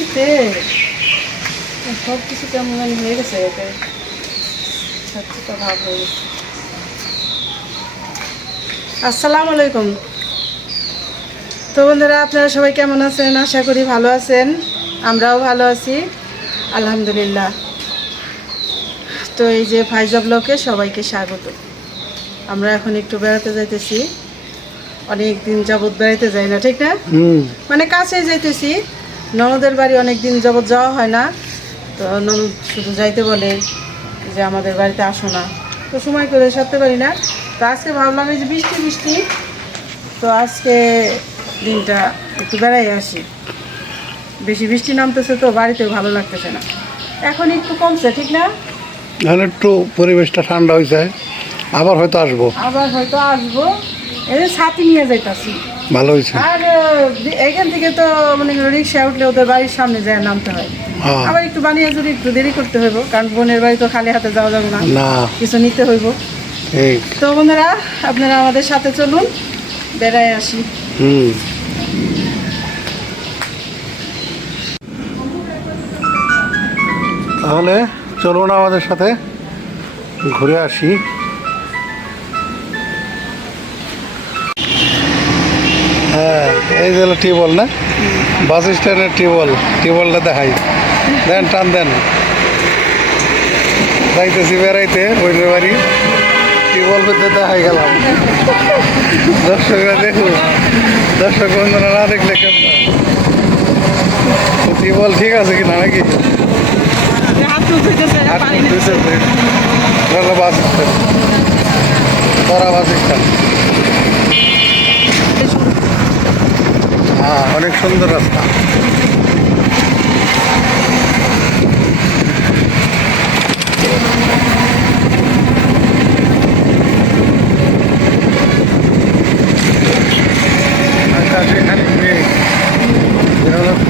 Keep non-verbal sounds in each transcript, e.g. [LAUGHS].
বৃষ্টিতে সব কিছু কেমন হয়ে গেছে এতে। সত্যিটা ভাব হয়ে গেছে। আসসালামু আলাইকুম। তো বন্ধুরা আপনারা সবাই কেমন আছেন? আশা করি ভালো আছেন। আমরাও ভালো আছি। আলহামদুলিল্লাহ। তো এই যে ফাইজা ব্লকে সবাইকে স্বাগত। আমরা এখন একটু বেড়াতে যাইতেছি। অনেক দিন যাবৎ বেড়াতে যাই না ঠিক না? মানে কাছে যাইতেছি। ননদের বাড়ি অনেক দিন যাবৎ যাওয়া হয় না। তো ননদ শুধু যাইতে বলে যে আমাদের বাড়িতে আসো না। তো সময় করে সারতে পারি না। তো আজকে ভাবলাম এই যে বৃষ্টি বৃষ্টি। তো আজকে দিনটা একটু বেড়াই আসি। বেশি বৃষ্টি নামতেছে তো বাড়িতে ভালো লাগতেছে না। এখন একটু কমছে ঠিক না? এখন একটু পরিবেশটা ঠান্ডা হয়েছে আবার হয়তো আসব। আবার হয়তো আসব। এই যে ছাতি নিয়ে যাইতাছি। ভালো হয়েছে। আর এখান থেকে তো মনে রিক্সা উঠলে ওদের বাড়ির সামনে যায় নামতে হয়। হ্যাঁ। আবার একটু বানিয়ে যদি একটু দেরি করতে হইব কারণ বোনের বাড়ি তো খালি হাতে যাওয়া যাবে না। না। কিছু নিতে হইব। তো বন্ধুরা আপনারা আমাদের সাথে চলুন বেড়ায় আসি। হুম। তাহলে চলুন আমাদের সাথে ঘুরে আসি। হ্যাঁ এই যে টিউবওয়েল না? বাস স্ট্যান্ডের টিউবওয়েল, টিউবওয়েলটা দেখাই। দেন, টান দেন। যাইতেছি, বেড়াইতে, বইনের বাড়ি। টিউবওয়েল পেতে দেখাই গেলাম। দর্শকরা দেখুন দর্শক বন্ধুরা না দেখলে কেমন? টিউবওয়েল ঠিক আছে কিনা নাকি? হলো বাস স্ট্যান্ড। Bus stand. হ্যাঁ অনেক সুন্দর রাস্তা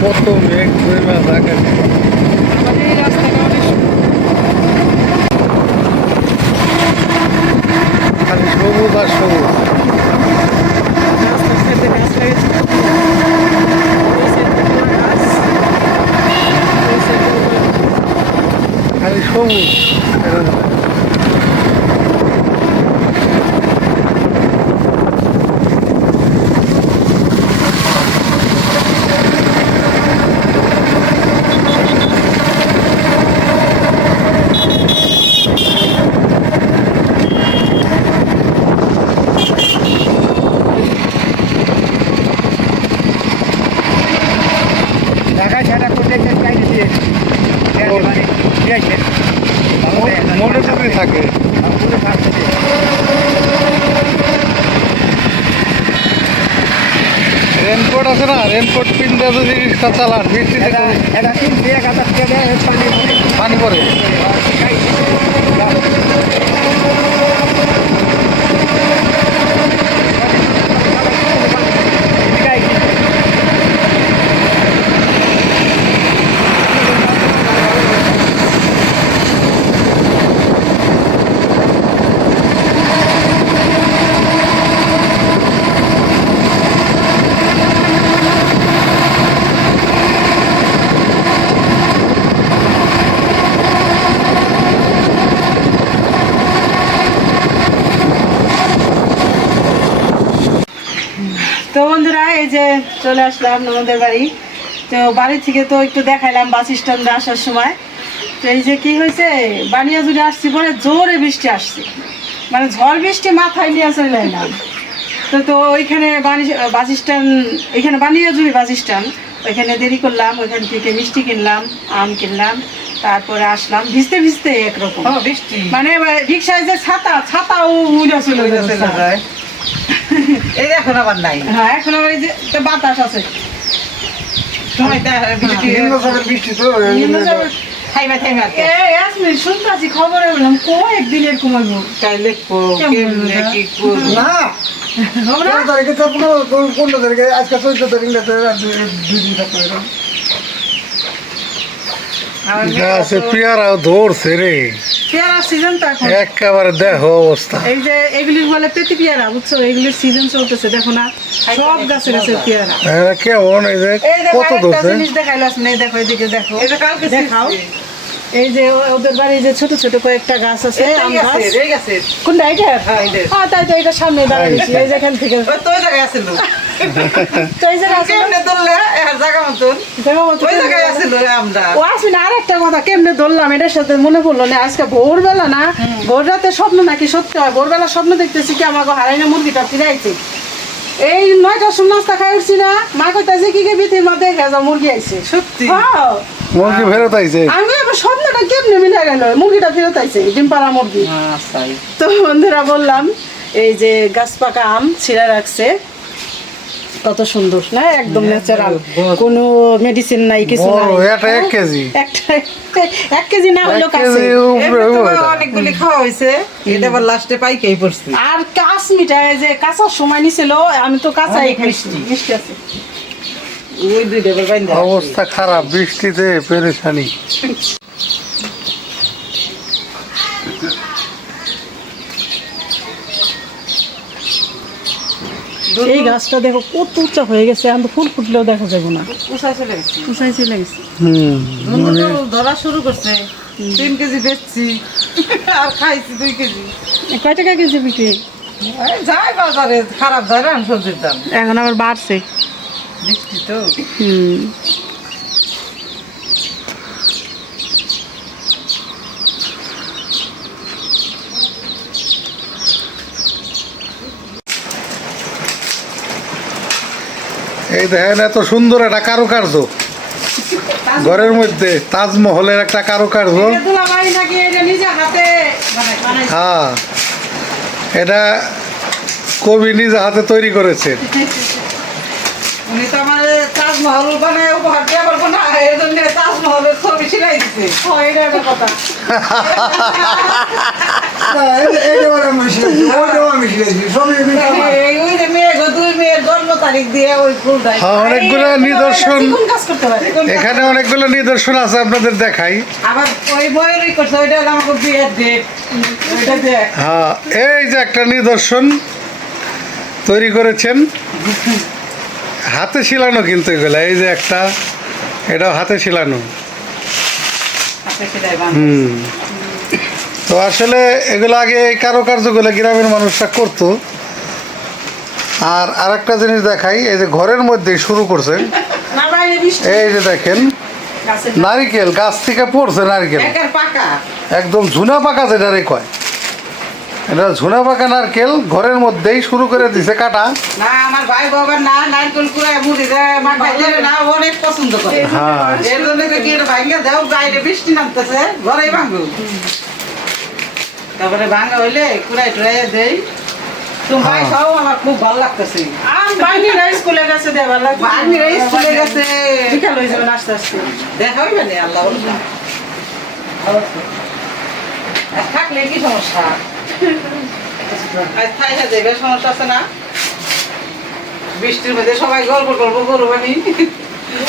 কত মেঘ সুন্দর। খালি সবুজ আর সবুজ খালি সবুজ থাকে রেনকোট আছে না? রেনকোট পিনতে যদি রিক্সা চালান বৃষ্টিতে পানি পড়ে তো বন্ধুরা এই যে চলে আসলাম ননদের বাড়ি। তো বাড়ি থেকে তো একটু দেখাইলাম বাস স্ট্যান্ডে আসার সময়। তো এই যে কি হয়েছে বানিয়া জুড়ে আসছি পরে জোরে বৃষ্টি আসছে। মানে ঝড় বৃষ্টি মাথায় নিয়ে চলে এলাম তো তো ওইখানে বানি বাস স্ট্যান্ড এখানে বানিয়া জুড়ি বাস স্ট্যান্ড। ওইখানে দেরি করলাম ওইখান থেকে মিষ্টি কিনলাম আম কিনলাম তারপরে আসলাম ভিজতে ভিজতে একরকম। বৃষ্টি। মানে রিক্সায় যে ছাতা ছাতাও উড়ে চলে যাচ্ছে এই এখন আবার নাই। হ্যাঁ এখন আবার এই যে বাতাস আছে। সময়টা বৃষ্টি নিম্নচাপের বৃষ্টি তো নিম্নচাপের- থাইমা থাইমা এ, ইয়াসমিন, শুনতাছি খবরে বললাম? কি না। তারিখে তো পনেরো পনেরো তারিখে আজকে চোদ্দ তারিখ দুই দিন থাকতে গাছে পেয়ারাও ধরছে রে। পেয়ারা সিজন তো এখন। একেবারে দেখো অবস্থা। এই যে এগুলি বলে পেতি পেয়ারা বুঝছ? এগুলির সিজন চলতেছে দেখো না। সব গাছে গাছে পেয়ারা। কেমন এই যে দেখো কত ধরছে? জিনিস দেখাইলাম না দেখো এদিকে দেখো। এই যে কালকে দেখাও। ছিঁড়ছি। এই যে ওদের বাড়ি যে ছোট ছোট কয়েকটা গাছ আছে আম গাছ। কোনটা এটা হ্যাঁ, হ্যাঁ তাই তো এটা সামনে দাঁড়িয়েছি এই যেখান থেকে। তো জায়গায় আছিল। তো। এই? কেমনে ধরলে, এর জায়গা মতন। জায়গা মতো ওই জায়গায় আছিল ওই ও আসলে আর একটা কথা কেমনে ধরলাম? এটার সাথে মনে পড়ল না আজকে ভোরবেলা না ভোর রাতে স্বপ্ন নাকি সত্যি হয়? ভোরবেলা স্বপ্ন দেখতেছি কি আমাকে হারাইনা মুরগিটা ফিরাইছে? এই নয়টার সময় নাস্তা খাই উঠছি না। মা কইতাছে কি কে বিথির মধ্যে গেছে মুরগি আইছে। সত্যি? হ্যাঁ। মুরগি ফেরত আইছে? আমি আবার স্বপ্নটা কেমনে মিলা গেল? মুরগিটা ফেরত আইছে ডিম পাড়া মুরগি। হ্যাঁ, তাই। তো বন্ধুরা বললাম এই যে গাছ পাকা আম ছিঁড়া রাখছে কত সুন্দর না? একদম ন্যাচারাল কোনো মেডিসিন নাই কিছু নাই। এটা এক কেজি। একটা এক কেজি না এক কাছে। অনেকগুলি খাওয়া হয়েছে। এটা আবার লাস্টে পাইকেই পড়ছি। আর কাঁচ মিঠাই যে কাঁচার সময় নিছিল আমি তো কাঁচাই মিষ্টি। মিষ্টি আছে। ওই বাইন্দা অবস্থা খারাপ বৃষ্টিতে পেরেশানি। এই গাছটা দেখো কত উঁচা হয়ে গেছে আমি তো ফুল ফুটলেও দেখা যাবে না। উষায় চলে গেছে। উঁচাই চলে গেছে। হুম ধুন্দুল তো ধরা শুরু করছে তিন কেজি বেচছি আর খাইছি দুই কেজি। কয় টাকা কেজি বিক্রি? এই যায় বাজারে খারাপ যায় না সবজির দাম। এখন আবার বাড়ছে। বৃষ্টি তো। হুম। এই দেখেন এত সুন্দর একটা কারুকার্য। ঘরের মধ্যে তাজমহলের একটা কারুকার্য। এটা এটা নিজে হাতে বানাইছে। হ্যাঁ এটা কবি নিজে হাতে তৈরি করেছে। উনি তো আমার তাজমহল বানায় উপহার দিয়ে পারব না এই জন্য তাজমহলের ছবি সিলাই দিছে। [LAUGHS] হ্যাঁ অনেকগুলো নিদর্শন এখানে অনেকগুলো নিদর্শন আছে আপনাদের দেখাই। আবার ওই ময়ূরই করছে ওইটা হলো আমাকে বিয়ের ডেট ওইটা দেখ হ্যাঁ এই যে একটা নিদর্শন তৈরি করেছেন। হাতে শিলানো কিন্তু এগুলো এই যে একটা এটাও হাতে শিলানো। হাতে সেলাই বাঁধা। হুম। তো আসলে এগুলো আগে এই কারুকার্যগুলো গ্রামের মানুষরা করতো। আর আরেকটা জিনিস দেখাই এই যে ঘরের মধ্যেই শুরু করছে। এই যে দেখেন নারিকেল গাছ থেকে পড়ছে নারকেল। একদম ঝুনা পাকা যেটারে কয়। এটা ঝুনা পাকা নারকেল ঘরের মধ্যেই শুরু করে দিছে কাটা। না আমার ভাই বাবা না নারকেল কুড়ায় মুড়ি দেয় মাখাই দেয় না অনেক পছন্দ করে। হ্যাঁ। এর জন্য কি এটা ভাঙ্গে দাও বাইরে বৃষ্টি নামতেছে ঘরেই ভাঙবো। তারপরে ভাঙা হইলে কুড়াই টুড়াই দেই। তুমি ভাই হ্যাঁ। খাও আমার খুব ভালো লাগতেছে। আম বাইরে স্কুলে গেছে দেবার লাগবে ভাগ্নিরা স্কুলে গেছে। বিকাল হয়ে যাবে আস্তে আস্তে। দেখা হইবে না? আল্লাহ আর থাকলে কি সমস্যা? থাইকা আছে না? বৃষ্টির মধ্যে সবাই গল্প গল্প করব নি?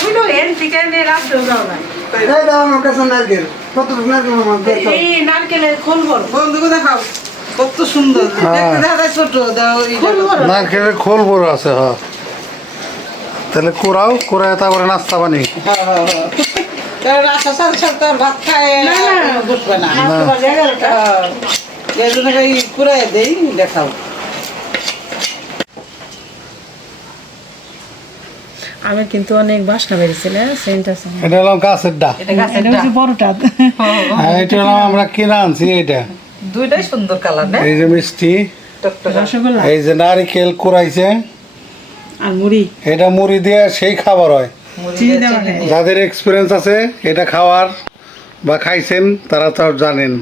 ওইলো এর থেকে না এই নারকেলের খোল বড়। বন্ধুকে দেখাও কত সুন্দর। হ্যাঁ। ছোট নারকেলের খোল বড় আছে হ্যাঁ। তাহলে কোরাও কোরায় তারপরে নাস্তা বানি হ্যাঁ, হ্যাঁ, ভাত খায় না, না। বসবে না। হ্যাঁ। দেখাও। আমার কিন্তু অনেক বাসনা বেরিয়েছে না সেন্ট এটা হলো গাছের ডা এটা গাছের এটা হচ্ছে বড়টা আর এটা হলাম আমরা কিনে আনছি এইটা। দুইটাই সুন্দর কালার না? এই যে মিষ্টি রসগোল্লা। এই যে নারিকেল কুড়াইছে। আর মুড়ি। এটা মুড়ি দিয়ে সেই খাবার হয়। হয়। যাদের এক্সপিরিয়েন্স আছে এটা খাওয়ার বা খাইছেন তারা তো জানেন।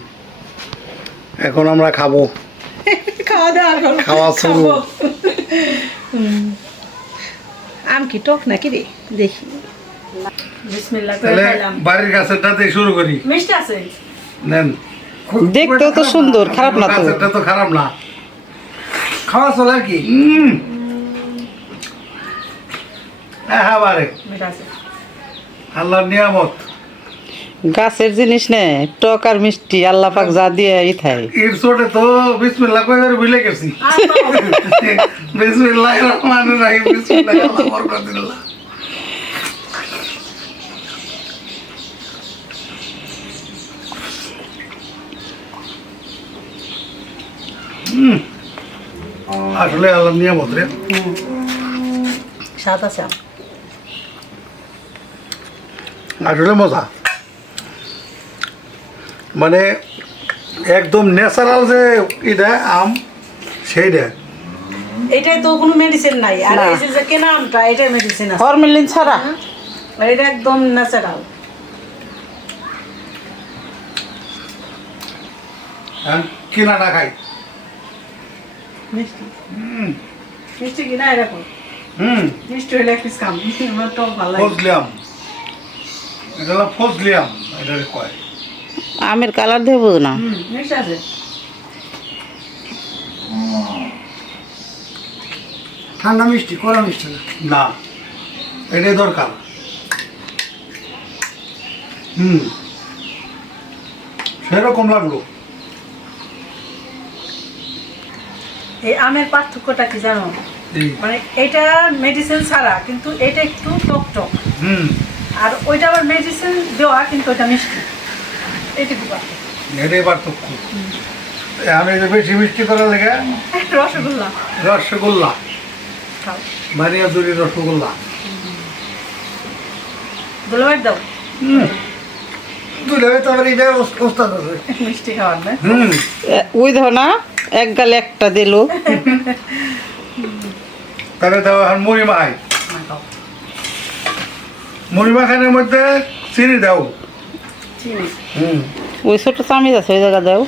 এখন আমরা খাব। খাওয়া দাওয়া খাওয়া শুরু। আম কি টক নাকি রে? দেখি। বাড়ির গাছেরটা দিয়ে শুরু করি। মিষ্টি আছে? নেন। দেখতেও তো সুন্দর খারাপ না তো? গাছেরটা তো খারাপ না। খাওয়া চলে আর কি? হ্যাঁ হ্যাঁ বারে। আল্লাহর নিয়ামত। গাছের জিনিস নে টক আর মিষ্টি আল্লাহ পাক যা দিয়ে ই থাই। এর চোটে তো বিসমিল্লাহ কইবার ভুলে গেছি। বিসমিল্লাহ রহমান রহিম বিসমিল্লাহ আল্লাহ বরকতুল্লাহ হুম। আসলে আল্লাহ নিয়ামত রে। স্বাদ আছে আসলে মজা। মানে একদম ন্যাচারাল যে এটা আম সেইটা। এটাই তো কোনো মেডিসিন নাই। আর এই যে কেনা আমটা এটাই মেডিসিন আছে। ফরমেলিন ছাড়া? এটা একদম ন্যাচারাল আর কিনাটা খাই। মিষ্টি। হুম মিষ্টি কিনা এরকম। হুম। মিষ্টি হলে এক পিস খাম। আমার টক ভালো লাগে। ফজলিয়াম এটা ফজলিয়াম এটা কয়। আমের কালার দেব না। ঠান্ডা মিষ্টি কড়া মিষ্টি না? না। এটাই দরকার। হুম। সেরকম লাগল। এই আমের পার্থক্যটা কি জানো? মানে এটা মেডিসিন ছাড়া কিন্তু এটা একটু টক টক হুম। আর ওইটা আবার মেডিসিন দেওয়া কিন্তু ওইটা মিষ্টি। এইটুকু পার্থক্য। এটাই পার্থক্য আমি যে বেশি মিষ্টি করার লেগে রসগোল্লা। রসগোল্লা। খাও। বানিয়াজুরি রসগোল্লা। গোলাবাইট দাও। হুম। দুলে তো ওস্তাদ আছে। মিষ্টি খাওয়ার না? হুম। ওই ধর না এক গালে একটা দিল। তাহলে দাও এখন মুড়ি মাখাই। খাও মুড়ি মাখানোর মধ্যে চিনি দাও। ওই ছোট চামিচ আছে ওই জায়গা দাও।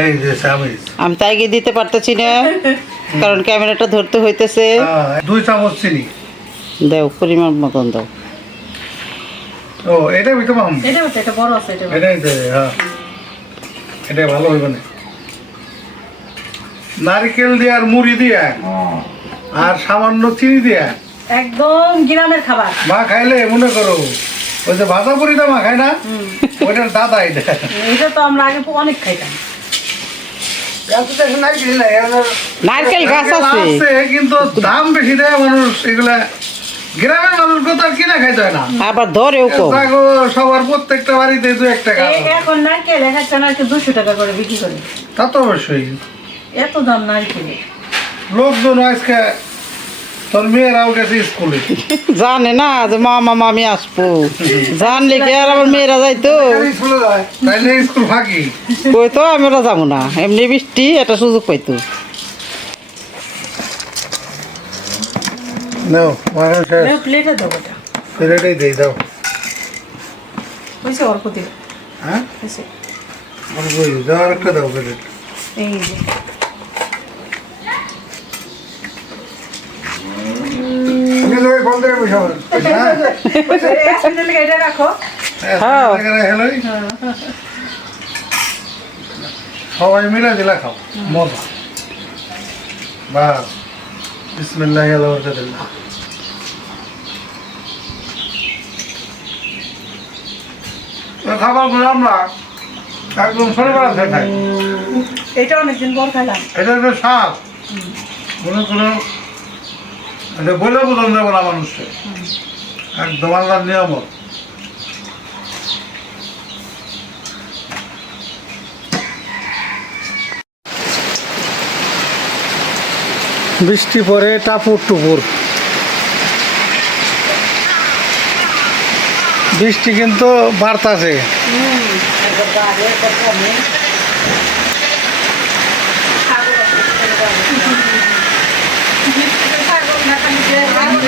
এই যে চামিচ। আমি তাই গিয়ে দিতে পারতেছি না কারণ ক্যামেরাটা ধরতে হইতেছে। হ্যাঁ, দুই চামচ চিনি। দাও পরিমাণ মতন দাও। ও এটা ভিতরে মাম এটা এটা বড় আছে এটা বড়। হ্যাঁ। এটা ভালো হইবে না। নারকেল দিয়ে আর মুড়ি দিয়ে। আর সামান্য চিনি দিয়ে। একদম গ্রামের খাবার। মা খাইলে মনে করো ওই যে ভাজা পুরিটা মা খায় না? ওইটার দাদা এটা এটা তো আমরা আগে অনেক খাইতাম। এত তো এখন নাই দিলি না এখন আর নারকেল গাছ আছে। আছে কিন্তু দাম বেশি দেয় মানুষ এগুলা গ্রামের মানুষ তো আর কিনা খাইতে হয় না। আবার ধরেও কম। সবার প্রত্যেকটা বাড়িতে দু একটা গাছ এখন নারকেল এক একটা নারকেল দুশো টাকা করে বিক্রি করে। তা তো অবশ্যই। এত দাম নারকেলে লোকজন আজকে তোর মেয়েরাও গেছে স্কুলে। জানে না যে মামা মামি আসব। জানলে কি আর আমার মেয়েরা যাইতো? স্কুলে যায়। তাইলে স্কুল ফাঁকি। কই তো আমরা যাব না। এমনি বৃষ্টি একটা সুযোগ পাইতো। নাও শেষ। প্লেটে এটা দাও অল্প দিল হ্যাঁ? দাও আর দাও প্লেট এই যে আমি তো ওই বন্ধ করে বসে আমার হ্যাঁ এক মিনিট লেগে এটা রাখো হ্যাঁ। হ্যালোই সবাই মিলে দিলা খাও মজা বাস খাবার আমরা একদম ছোটবেলা থেকে খাই এটা অনেকদিন পর খাইলাম এটা একটা স্বাদ মনে করো বলে বোঝানো যাবে না মানুষকে একদম আল্লাহর নিয়ামত। বৃষ্টি পরে টাপুর টুপুর। বৃষ্টি কিন্তু বাড়তাছে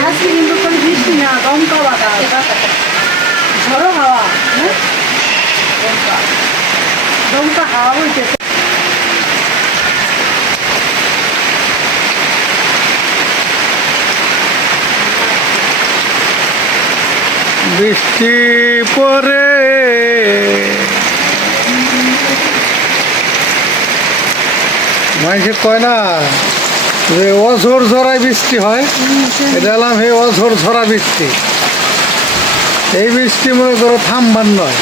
আজকে কিন্তু কোনো বৃষ্টি না দমকা বাতাস ঝড়ো হাওয়া হ্যাঁ? দমকা হাওয়া হইতেছে বৃষ্টি পরে মানুষে কয় না? যে অঝোর ঝরা বৃষ্টি হয় দেখলাম হলাম হে অঝোর ঝরা বৃষ্টি। এই বৃষ্টি মনে করো থামবার নয়।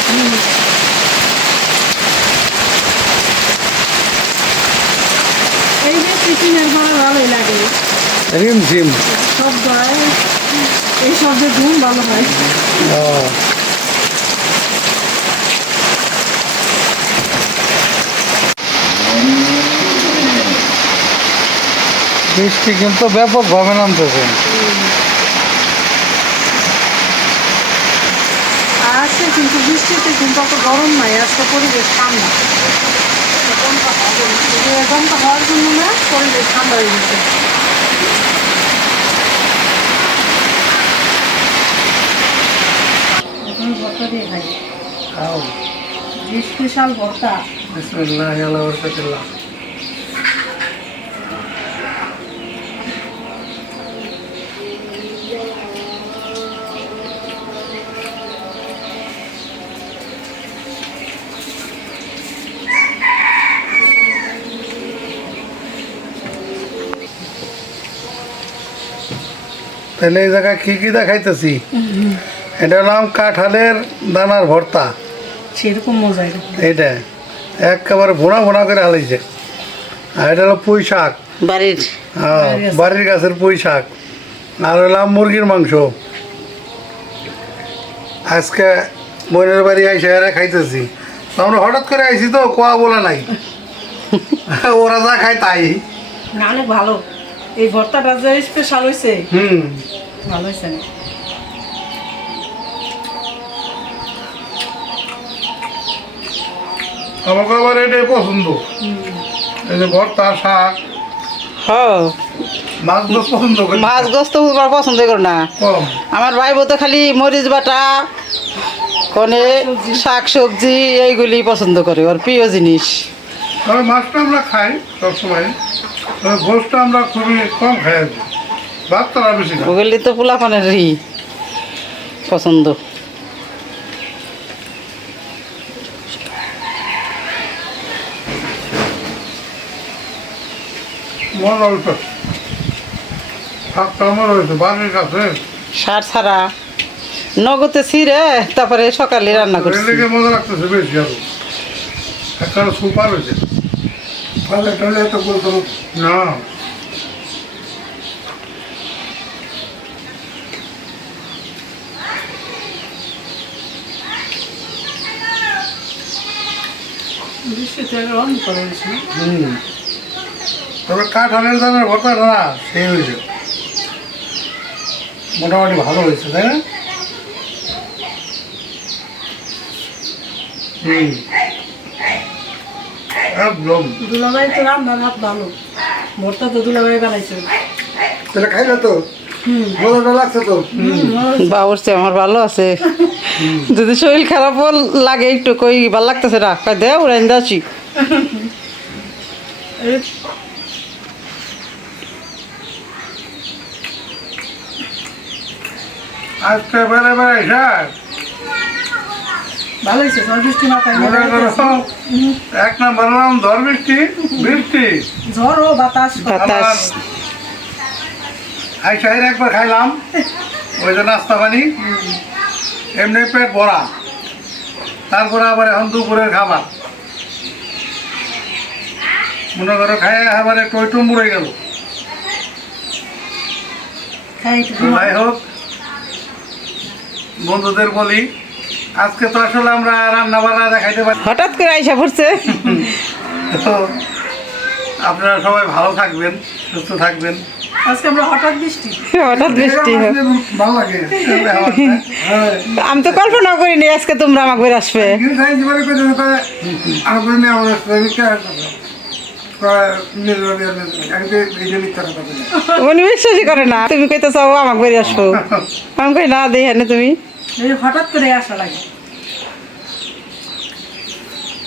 রিমঝিম। শব্দ এই শব্দের ধুম ভালো হয়। ও। বৃষ্টি কিন্তু ব্যাপকভাবে নামতেছে। আছে কিন্তু বৃষ্টিতে কিন্তু অত গরম নাই আজকে পরিবেশ ঠান্ডা। গরমটা হওয়ার জন্য না পরিবেশ ঠান্ডা হয়ে গেছে। স্পেশাল ভর্তা। বিসমিল্লাহ বরকাতিল্লাহ তাহলে এই জায়গায় কি কি দেখাইতেছি? এটা হলাম কাঁঠালের দানার ভর্তা। সেরকম মজা এটা একেবারে ভোনা ভোনা করে হালাইছে। আর এটা হলো পুঁই শাক। বাড়ির। হ্যাঁ, বাড়ির গাছের। পুঁই শাক। আর হলাম মুরগির মাংস। আজকে বোনের বাড়ি আইসে এরা খাইতেছি। আমরা হঠাৎ করে আইছি তো কোয়া বলে নাই। [LAUGHS] ওরা যা খায় তাই। না অনেক ভালো। এই ভর্তাটা যে স্পেশাল হয়েছে হুম। ভালো হয়েছে আমাকে আবার এটাই পছন্দ। এই যে ভর্তা শাক। হ্যাঁ। মাছ পছন্দ মাছ গোস্ত আমার পছন্দ করো না। আমার ভাই বলতে খালি মরিচ বাটা কনে শাক সবজি এইগুলি পছন্দ করে ওর প্রিয় জিনিস। মাছটা আমরা খাই সবসময়। তবে গোষ্ঠটা আমরা খুবই কম খাই কি ভাতটা বেশি তো পোলাপানেরই পছন্দ। মন অল্প শাকটা আমার হয়েছে বাড়ির কাছে। সার ছাড়া। নগদে ছিঁড়ে তারপরে সকালে রান্না করছি। মজা লাগতেছে বেশি আরও। একটা সুপার হয়েছে ফলে টলে না। বৃষ্টিতে রন করে তবে কাঁঠালের দামের ভর্তা না সেই হয়েছে। মোটামুটি ভালো হয়েছে তাই না? হুম। একদম দুলাভাই তো রান্নার হাত ভালো। ভর্তা তো দুলাভাই বানাইছে। তাহলে খাইলে তো? হুম। মজাটা লাগছে তো? বাবুরছে আমার ভালো আছে। যদি শরীর খারাপ লাগে একটু কই ভালো লাগতেছে না? কই দে উড়াইন দাছি আজকে বেড়ে বেড়ে স্যার ভালো হয়েছে ঝড় বৃষ্টি মাথায় এক নম্বর নাম ঝড় বৃষ্টি। বৃষ্টি ঝড় ও বাতাস বাতাস আইসাইর একবার খাইলাম ওই যে নাস্তা পানি এমনি পেট ভরা। তারপরে আবার এখন দুপুরের খাবার। মনে করো খাই আবার একটু ওইটু মুড়ে গেল। যাই হোক বন্ধুদের বলি আজকে তো আসলে আমরা রান্না বান্না দেখাইতে পারি হঠাৎ করে আইসা পড়ছে। তো আপনারা সবাই ভালো থাকবেন সুস্থ থাকবেন। আজকে আমরা হঠাৎ বৃষ্টি। হঠাৎ বৃষ্টি ভালো লাগে হ্যাঁ। আমি তো কল্পনা করিনি আজকে তোমরা আমাকে বের আসবে। উনি বিশ্বাসই করে না। তুমি কইতে চাও আমাকে বের আসব। আমি কই না দেখে না তুমি। হঠাৎ করে আসা লাগে।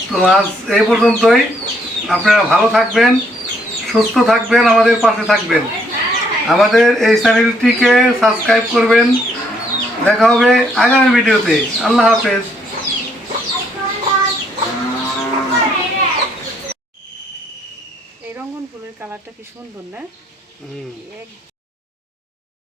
তো আজ এই পর্যন্তই। আপনারা ভালো থাকবেন সুস্থ থাকবেন আমাদের পাশে থাকবেন। আমাদের এই চ্যানেলটিকে সাবস্ক্রাইব করবেন। দেখা হবে আগামী ভিডিওতে। আল্লাহ হাফেজ। এই রঙ্গন ফুলের কালারটা কি সুন্দর না?